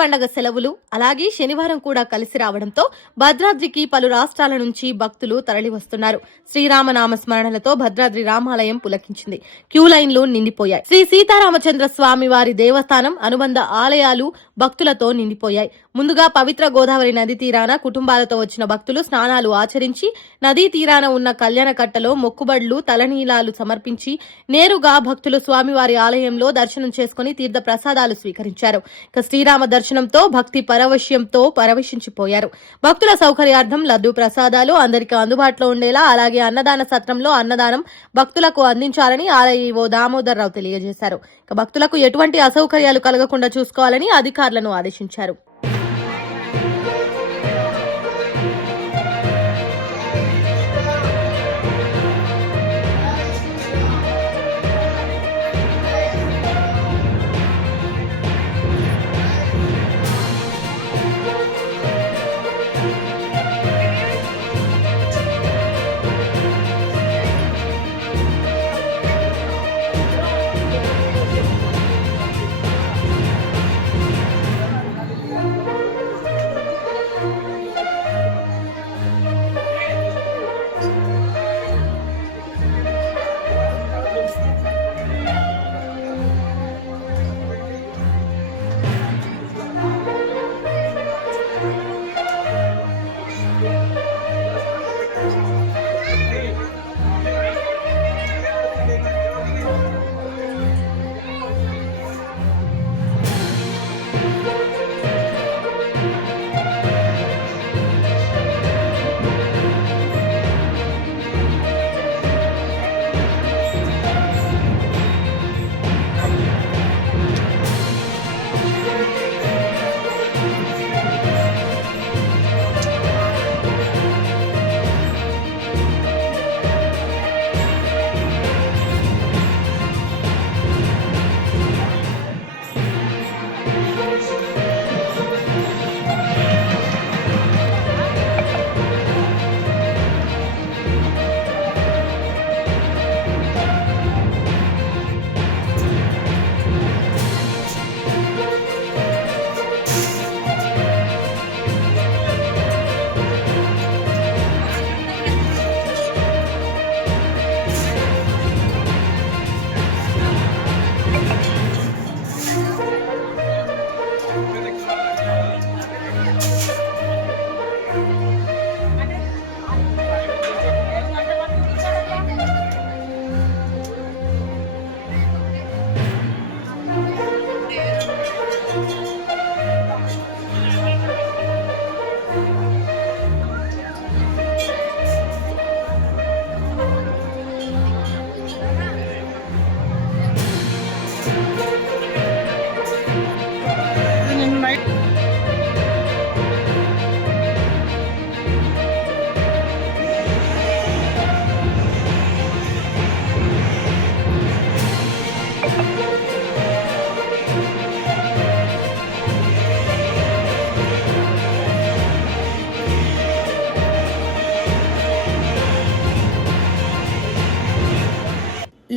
పండగ సెలవులు అలాగే శనివారం కూడా కలిసి రావడంతో భద్రాద్రికి పలు రాష్ట్రాల నుంచి భక్తులు తరలివస్తున్నారు. శ్రీరామనామ స్మరణలతో భద్రాద్రి రామాలయం పులకించింది. క్యూ లైన్లు నిండిపోయాయి. శ్రీ సీతారామచంద్ర స్వామి వారి దేవస్థానం అనుబంధ ఆలయాలు భక్తులతో నిండిపోయాయి. ముందుగా పవిత్ర గోదావరి నది తీరాన కుటుంబాలతో వచ్చిన భక్తులు స్నానాలు ఆచరించి నదీ తీరాన ఉన్న కళ్యాణకట్టలో మొక్కుబడులు తలనీలాలు సమర్పించి నేరుగా భక్తులు స్వామివారి ఆలయంలో దర్శనం చేసుకుని తీర్థ ప్రసాదాలు స్వీకరించారు. శ్రీరామ దర్శనంతో భక్తి పరవశ్యంతో పరవశించిపోయారు. భక్తుల సౌకర్యార్థం లడ్డూ ప్రసాదాలు అందరికీ అందుబాటులో ఉండేలా అలాగే అన్నదాన సత్రంలో అన్నదానం భక్తులకు అందించాలని ఆలయ ఈవో దామోదర్ రావు తెలియజేశారు. భక్తులకు ఎటువంటి అసౌకర్యాలు కలగకుండా చూసుకోవాలని అధికారులను ఆదేశించారు.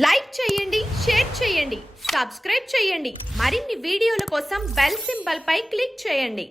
లైక్ చేయండి, షేర్ చేయండి, సబ్స్క్రైబ్ చేయండి. మరిన్ని వీడియోల కోసం బెల్ సింబల్ పై క్లిక్ చేయండి.